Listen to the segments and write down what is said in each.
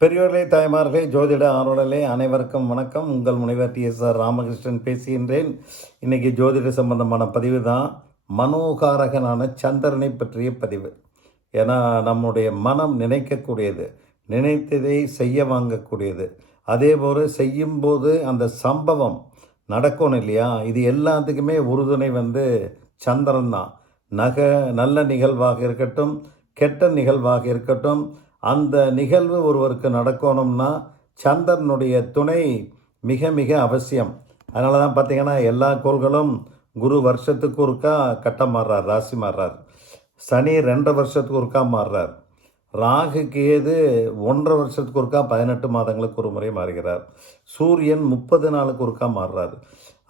பெரியோர்களே தாய்மார்களே ஜோதிட ஆர்வலர்களே அனைவருக்கும் வணக்கம். உங்கள் முனைவர் டி. எஸ். ஆர். ராமகிருஷ்ணன் பேசுகின்றேன். இன்றைக்கி ஜோதிட சம்பந்தமான பதிவு தான் மனோகாரகனான சந்திரனை பற்றிய பதிவு. ஏன்னா நம்முடைய மனம் நினைக்கக்கூடியது நினைத்ததை செய்ய வாங்கக்கூடியது. அதே போல் செய்யும்போது அந்த சம்பவம் நடக்கணும் இல்லையா? இது எல்லாத்துக்குமே உறுதுணை வந்து சந்திரன் தான். நக நல்ல நிகழ்வாக இருக்கட்டும் கெட்ட நிகழ்வாக இருக்கட்டும் அந்த நிகழ்வு ஒருவருக்கு நடக்கணும்னா சந்திரனுடைய துணை மிக மிக அவசியம். அதனால தான் பார்த்தீங்கன்னா எல்லா கோள்களும் குரு வருஷத்துக்கு ஒருக்கா கட்டம் மாறுறார் ராசி மாறுறார். சனி ரெண்டரை வருஷத்துக்கு ஒருக்கா மாறுறார். ராகு கேது ஒன்றரை வருஷத்துக்கு ஒருக்கா பதினெட்டு மாதங்களுக்கு ஒரு முறை மாறுகிறார். சூரியன் முப்பது நாளுக்கு ஒருக்கா மாறுறார்.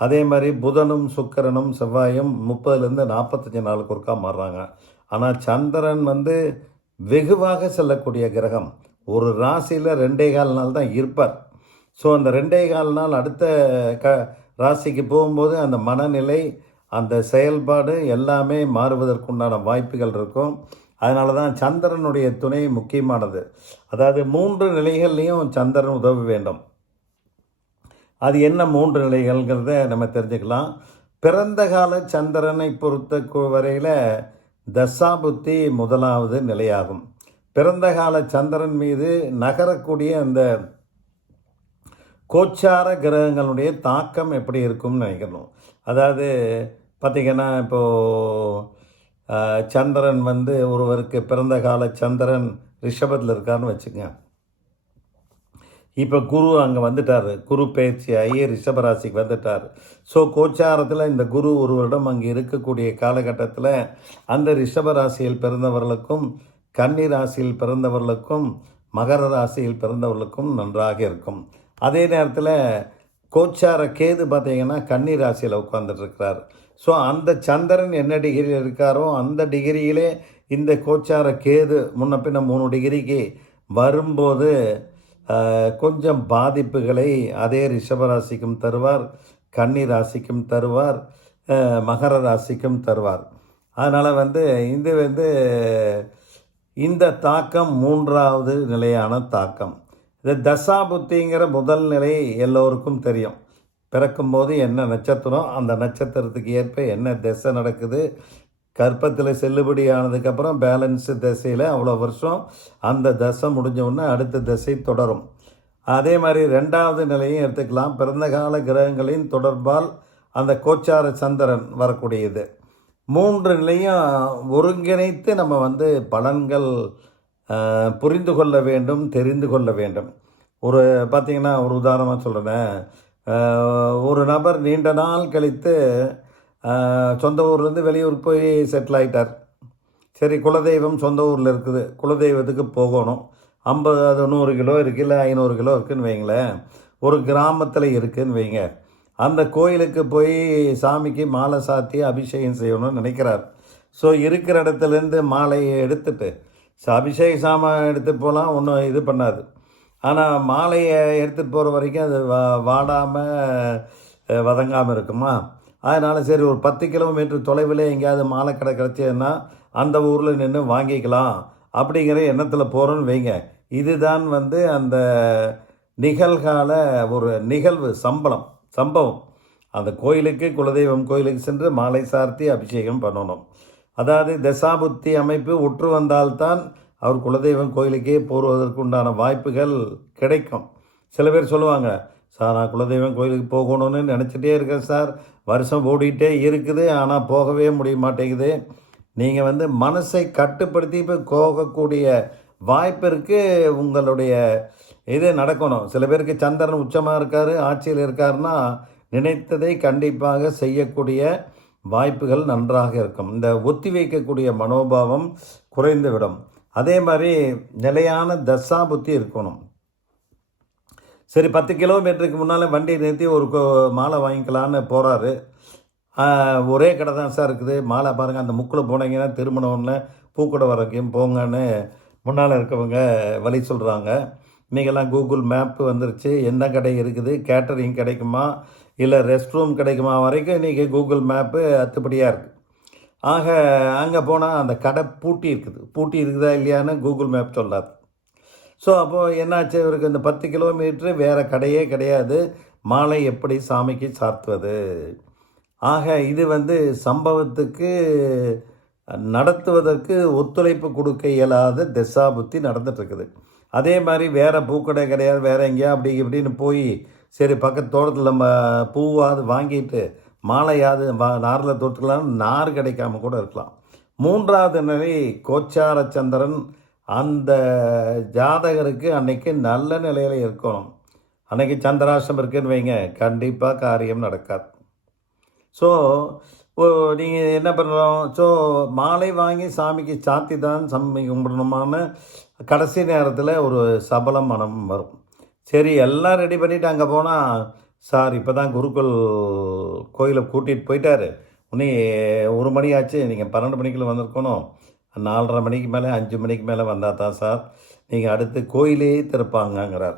அதே மாதிரி புதனும் சுக்கரனும் செவ்வாயும் முப்பதுலேருந்து நாற்பத்தஞ்சு நாளுக்கு ஒருக்கா மாறுறாங்க. ஆனால் சந்திரன் வந்து வெகுவாக செல்லக்கூடிய கிரகம். ஒரு ராசியில் ரெண்டே கால் நாள் தான் இருப்பார். ஸோ அந்த ரெண்டே கால் நாள் அடுத்த க ராசிக்கு போகும்போது அந்த மனநிலை அந்த செயல்பாடு எல்லாமே மாறுவதற்குண்டான வாய்ப்புகள் இருக்கும். அதனால தான் சந்திரனுடைய துணை முக்கியமானது. அதாவது மூன்று நிலைகள்லையும் சந்திரன் உதவ வேண்டும். அது என்ன மூன்று நிலைகள்ங்கிறத நம்ம தெரிஞ்சுக்கலாம். பிறந்த கால சந்திரனை பொறுத்த வரையில் தசாபுத்தி முதலாவது நிலையாகும். பிறந்த கால சந்திரன் மீது நகரக்கூடிய அந்த கோச்சார கிரகங்களுடைய தாக்கம் எப்படி இருக்கும்னு நினைக்கணும். அதாவது பார்த்திங்கன்னா இப்போது சந்திரன் வந்து ஒருவருக்கு பிறந்த கால சந்திரன் ரிஷபத்தில் இருக்கான்னு வச்சுக்கோங்க. இப்போ குரு அங்கே வந்துட்டார். குரு பயிற்சி ஆகி ரிஷபராசிக்கு வந்துட்டார். ஸோ கோச்சாரத்தில் இந்த குரு ஒரு வருடம் அங்கே இருக்கக்கூடிய காலகட்டத்தில் அந்த ரிஷபராசியில் பிறந்தவர்களுக்கும் கன்னி ராசியில் பிறந்தவர்களுக்கும் மகர ராசியில் பிறந்தவர்களுக்கும் நன்றாக இருக்கும். அதே நேரத்தில் கோச்சார கேது பார்த்தீங்கன்னா கன்னி ராசியில் உட்காந்துட்டுருக்கிறார் ஸோ அந்த சந்திரன் என்ன டிகிரியில் இருக்காரோ அந்த டிகிரியிலே இந்த கோச்சார கேது முன்ன பின்ன மூணு டிகிரிக்கு வரும்போது கொஞ்சம் பாதிப்புகளை அதே ரிஷபராசிக்கும் தருவார் கன்னி ராசிக்கும் தருவார் மகர ராசிக்கும் தருவார். அதனால் வந்து இது வந்து இந்த தாக்கம் மூன்றாவது நிலையான தாக்கம். இது தசாபுத்திங்கிற முதல் நிலை எல்லோருக்கும் தெரியும். பிறக்கும்போது என்ன நட்சத்திரம் அந்த நட்சத்திரத்துக்கு ஏற்ப என்ன திசை நடக்குது கற்பத்தில் செல்லுபடி ஆனதுக்கப்புறம் பேலன்ஸு திசையில் அவ்வளோ வருஷம் அந்த தசை முடிஞ்ச உடனே அடுத்த திசை தொடரும். அதே மாதிரி ரெண்டாவது நிலையும் எடுத்துக்கலாம். பிறந்த கால கிரகங்களின் தொடர்பால் அந்த கோச்சார சந்திரன் வரக்கூடியது. மூன்று நிலையும் ஒருங்கிணைத்து நம்ம வந்து பலன்கள் புரிந்து கொள்ள வேண்டும் தெரிந்து கொள்ள வேண்டும். ஒரு பார்த்திங்கன்னா ஒரு உதாரணமாக சொல்கிறேன் ஒரு நபர் நீண்ட நாள் கழித்து சொந்த ஊர்லேருந்து வெளியூர் போய் செட்டில் ஆயிட்டார். சரி குலதெய்வம் சொந்த ஊரில் இருக்குது. குலதெய்வத்துக்கு போகணும். ஐம்பது அது நூறு கிலோ இருக்குது இல்லை ஐநூறு கிலோ இருக்குதுன்னு வைங்களேன். ஒரு கிராமத்தில் இருக்குதுன்னு வைங்க. அந்த கோயிலுக்கு போய் சாமிக்கு மாலை சாத்தி அபிஷேகம் செய்யணும்னு நினைக்கிறார். ஸோ இருக்கிற இடத்துலேருந்து மாலையை எடுத்துட்டு அபிஷேக சாமான் எடுத்துகிட்டு போகலாம் ஒன்றும் இது பண்ணாது. ஆனால் மாலையை எடுத்துகிட்டு போகிற வரைக்கும் அது வா வாடாமல் வதங்காமல் இருக்குமா? அதனால் சரி ஒரு பத்து கிலோமீட்டர் தொலைவில் எங்கேயாவது மாலை கடை கிடச்சதுன்னா அந்த ஊரில் நின்று வாங்கிக்கலாம். அப்படிங்கிற எண்ணத்தில் போகிறோன்னு வைங்க. இதுதான் வந்து அந்த நிகழ்கால ஒரு நிகழ்வு சம்பளம் சம்பவம். அந்த கோயிலுக்கு குலதெய்வம் கோயிலுக்கு சென்று மாலை சார்த்தி அபிஷேகம் பண்ணணும். அதாவது தசாபுத்தி அமைப்பு உற்று வந்தால்தான் அவர் குலதெய்வம் கோயிலுக்கே போவதற்கு உண்டான வாய்ப்புகள் கிடைக்கும். சில பேர் சொல்லுவாங்க சார் நான் குலதெய்வம் கோயிலுக்கு போகணும்னு நினச்சிட்டே இருக்கேன் சார். வருஷம் ஓடிட்டே இருக்குது ஆனால் போகவே முடிய மாட்டேங்குது நீங்கள் வந்து மனசை கட்டுப்படுத்தி இப்போ போகக்கூடிய வாய்ப்பிற்கு உங்களுடைய இது நடக்கணும். சில பேருக்கு சந்திரன் உச்சமாக இருக்கார் ஆட்சியில் இருக்காருன்னா நினைத்ததை கண்டிப்பாக செய்யக்கூடிய வாய்ப்புகள் நன்றாக இருக்கும். இந்த ஒத்தி வைக்கக்கூடிய மனோபாவம் குறைந்துவிடும். அதே மாதிரி நிலையான தசா புத்தி இருக்கணும். சரி பத்து கிலோமீட்டருக்கு முன்னால் வண்டி நிறுத்தி ஒரு கோ- மாலை வாங்கிக்கலான்னு போகிறாரு ஒரே கடை தான் சார் இருக்குது. மாலை பாருங்கள் அந்த முக்கில் போனீங்கன்னா திருமணம்ல பூக்கூட வரைக்கும் போங்கன்னு முன்னால் இருக்கவங்க வழி சொல்கிறாங்க இன்றைக்கெல்லாம் கூகுள் மேப்பு வந்துருச்சு. என்ன கடை இருக்குது? கேட்டரிங் கிடைக்குமா? இல்லை ரெஸ்ட் ரூம் கிடைக்குமா? வரைக்கும் இன்றைக்கி கூகுள் மேப்பு அத்துப்படியாக இருக்குது ஆக அங்கே போனால் அந்த கடை பூட்டி இருக்குது. பூட்டி இருக்குதா இல்லையான்னு கூகுள் மேப் சொல்லாது. ஸோ அப்போது என்னாச்சு? இவருக்கு இந்த பத்து கிலோமீட்ரு வேறு கடையே கிடையாது. மாலை எப்படி சாமிக்கு சாத்துவது? ஆக இது வந்து சம்பவத்துக்கு நடத்துவதற்கு ஒத்துழைப்பு கொடுக்க இயலாத திசாபுத்தி நடந்துகிட்ருக்குது அதே மாதிரி வேறு பூக்கடை கிடையாது வேறு எங்கேயா அப்படி இப்படின்னு போய் சரி பக்கத்து தோட்டத்தில் நம்ம பூவாவது வாங்கிட்டு மாலையாவது வா நாரில் தொட்டுக்கலாம் நார் கிடைக்காம கூட இருக்கலாம். மூன்றாவது நிலை கோச்சார சந்திரன் அந்த ஜாதகருக்கு அன்னைக்கு நல்ல நிலையில் இருக்கணும். அன்னைக்கு சந்திராசம் இருக்குன்னு வைங்க. கண்டிப்பாக காரியம் நடக்காது. ஸோ நீங்கள் என்ன பண்ணுறோம் ஸோ மாலை வாங்கி சாமிக்கு சாத்தி தான் சாமி கும்பிடணுமான்னு கடைசி நேரத்தில் ஒரு சபல மனம் வரும். சரி எல்லாம் ரெடி பண்ணிவிட்டு அங்கே போனால் சார் இப்போ தான் குருக்கள் கோயிலை கூட்டிகிட்டு போயிட்டார். உன்னி ஒரு மணி ஆச்சு நீங்கள் பன்னெண்டு மணிக்குள்ளே வந்திருக்கணும். நாலரை மணிக்கு மேலே அஞ்சு மணிக்கு மேலே வந்தால் தான் சார் நீங்கள் அடுத்து கோயிலே திறப்பாங்கங்கிறார்.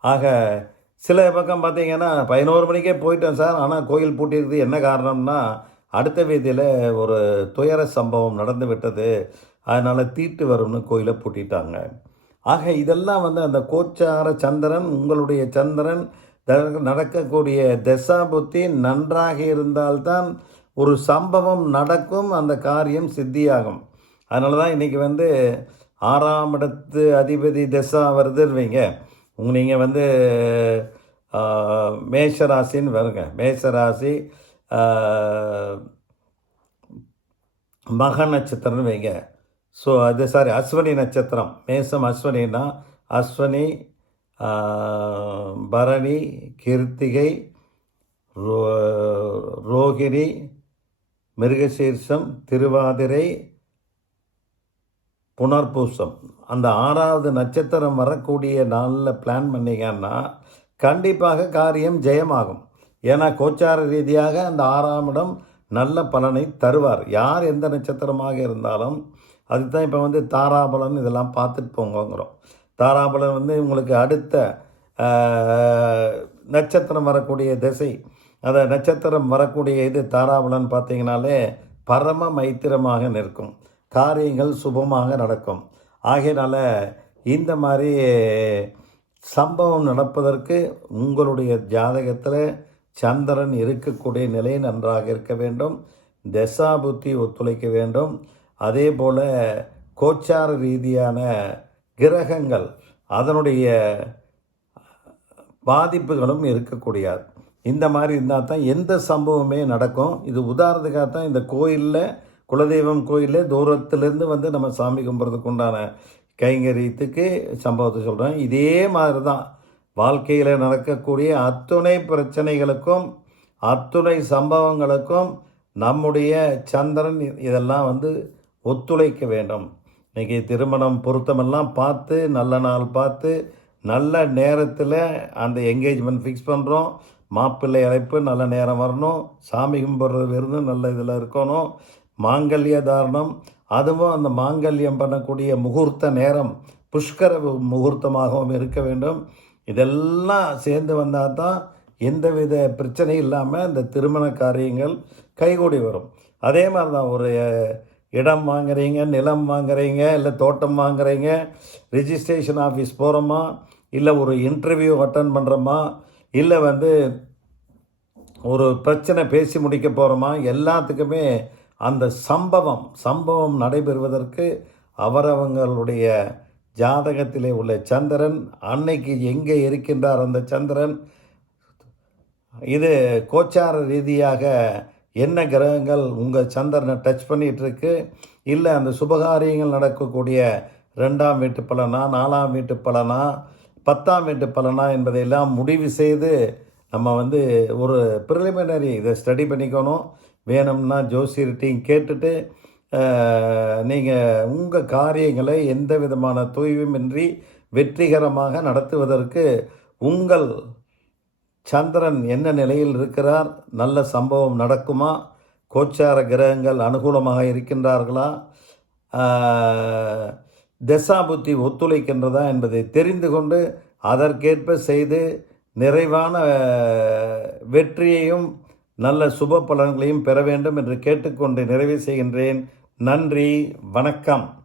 ஆக சில பக்கம் பார்த்தீங்கன்னா பதினோரு மணிக்கே போயிட்டேன் சார். ஆனால் கோயில் பூட்டியிருக்குது என்ன காரணம்னா அடுத்த வீதியில் ஒரு துயர சம்பவம் நடந்து விட்டது. அதனால் தீட்டு வரும்னு கோயிலை பூட்டிட்டாங்க. ஆக இதெல்லாம் வந்து அந்த கோச்சார சந்திரன் உங்களுடைய சந்திரன் த- நடக்கக்கூடிய தசா புத்தி நன்றாக இருந்தால்தான் ஒரு சம்பவம் நடக்கும் அந்த காரியம் சித்தியாகும். அதனால தான் இன்றைக்கி வந்து ஆறாம் இடத்து அதிபதி தசா வருதுன்னு வைங்க. உங்க நீங்கள் வந்து மேஷராசின்னு வருங்க. மேஷராசி மக நட்சத்திரம்னு வைங்க. ஸோ அது சாரி அஸ்வனி நட்சத்திரம். மேசம் அஸ்வனின்னா அஸ்வனி பரணி கிருத்திகை ரோ ரோகிணி மிருகசீர்ஷம் திருவாதிரை புனர்பூசம். அந்த ஆறாவது நட்சத்திரம் வரக்கூடிய நாளில் பிளான் பண்ணீங்கன்னா கண்டிப்பாக காரியம் ஜெயமாகும். ஏன்னா கோச்சார ரீதியாக அந்த ஆறாம் இடம் நல்ல பலனை தருவார். யார் எந்த நட்சத்திரமாக இருந்தாலும் அதுக்கு தான் இப்போ வந்து தாராபலன் இதெல்லாம் பார்த்துட்டு போங்கங்கிறோம். தாராபலன் வந்து உங்களுக்கு அடுத்த நட்சத்திரம் வரக்கூடிய திசை. அந்த நட்சத்திரம் வரக்கூடிய இது தாராபலன் பார்த்தீங்கனாலே பரம மைத்திரமாக நிற்கும். காரியங்கள் சுபமாக நடக்கும். ஆகையினால் இந்த மாதிரி சம்பவம் நடப்பதற்கு உங்களுடைய ஜாதகத்தில் சந்திரன் இருக்கக்கூடிய நிலை நன்றாக இருக்க வேண்டும். தசா புத்தி ஒத்துழைக்க வேண்டும். அதே போல் கோச்சார ரீதியான கிரகங்கள் அதனுடைய பாதிப்புகளும் இருக்கக்கூடியது. இந்த மாதிரி இருந்தால் தான் எந்த சம்பவமே நடக்கும். இது உதாரணத்துக்காக தான் இந்த கோயிலில் குலதெய்வம் கோயிலில் தூரத்துலேருந்து வந்து நம்ம சாமி கும்பிட்றதுக்கு உண்டான கைங்கரியத்துக்கு சம்பவத்தை சொல்கிறேன் இதே மாதிரி தான் வாழ்க்கையில் நடக்கக்கூடிய அத்துணை பிரச்சனைகளுக்கும் அத்துணை சம்பவங்களுக்கும் நம்முடைய சந்திரன் இதெல்லாம் வந்து ஒத்துழைக்க வேண்டும். இன்றைக்கி திருமணம் பொருத்தமெல்லாம் பார்த்து நல்ல நாள் பார்த்து நல்ல நேரத்தில் அந்த என்கேஜ்மெண்ட் ஃபிக்ஸ் பண்ணுறோம் மாப்பிள்ளை அழைப்பு நல்ல நேரம் வரணும். சாமி கும்பிட்றது விருந்து நல்ல இதில் இருக்கணும். மாங்கல்ய தாரணம். அதுவும் அந்த மாங்கல்யம் பண்ணக்கூடிய முகூர்த்த நேரம் புஷ்கர முகூர்த்தமாகவும் இருக்க வேண்டும். இதெல்லாம் சேர்ந்து வந்தால் தான் எந்தவித பிரச்சனையும் இல்லாமல் இந்த திருமண காரியங்கள் கைகூடி வரும். அதே மாதிரி தான் ஒரு இடம் வாங்குறீங்க நிலம் வாங்குறீங்க இல்லை தோட்டம் வாங்குறீங்க ரிஜிஸ்ட்ரேஷன் ஆஃபீஸ் போகிறோமா இல்லை ஒரு இன்டர்வியூ அட்டன் பண்ணுறோமா இல்லை வந்து ஒரு பிரச்சனை பேசி முடிக்க போகிறோமா எல்லாத்துக்குமே அந்த சம்பவம் சம்பவம் நடைபெறுவதற்கு அவரவங்களுடைய ஜாதகத்திலே உள்ள சந்திரன் அன்னைக்கு எங்கே இருக்கின்றார் அந்த சந்திரன் இது கோச்சார ரீதியாக என்ன கிரகங்கள் உங்கள் சந்திரனை டச் பண்ணிகிட்ருக்கு இல்லை அந்த சுபகாரியங்கள் நடக்கக்கூடிய ரெண்டாம் வீட்டு பலனா நாலாம் வீட்டு பலனா பத்தாம் வீட்டு பலனா என்பதையெல்லாம் முடிவு செய்து நம்ம வந்து ஒரு ப்ரிலிமினரி இதை ஸ்டடி பண்ணிக்கணும். வேணும்னா ஜோசியர்கிட்டையும் கேட்டுட்டு நீங்கள் உங்கள் காரியங்களை எந்த விதமான தொய்வுமின்றி வெற்றிகரமாக நடத்துவதற்கு உங்கள் சந்திரன் என்ன நிலையில் இருக்கிறார் நல்ல சம்பவம் நடக்குமா கோச்சார கிரகங்கள் அனுகூலமாக இருக்கின்றார்களா ஆஹ், தசாபுத்தி ஒத்துழைக்கின்றதா என்பதை தெரிந்து கொண்டு அதற்கேற்ப செய்து நிறைவான வெற்றியையும் நல்ல சுப பலன்களையும் பெற வேண்டும் என்று கேட்டுக்கொண்டு நிறைவு செய்கின்றேன். நன்றி வணக்கம்.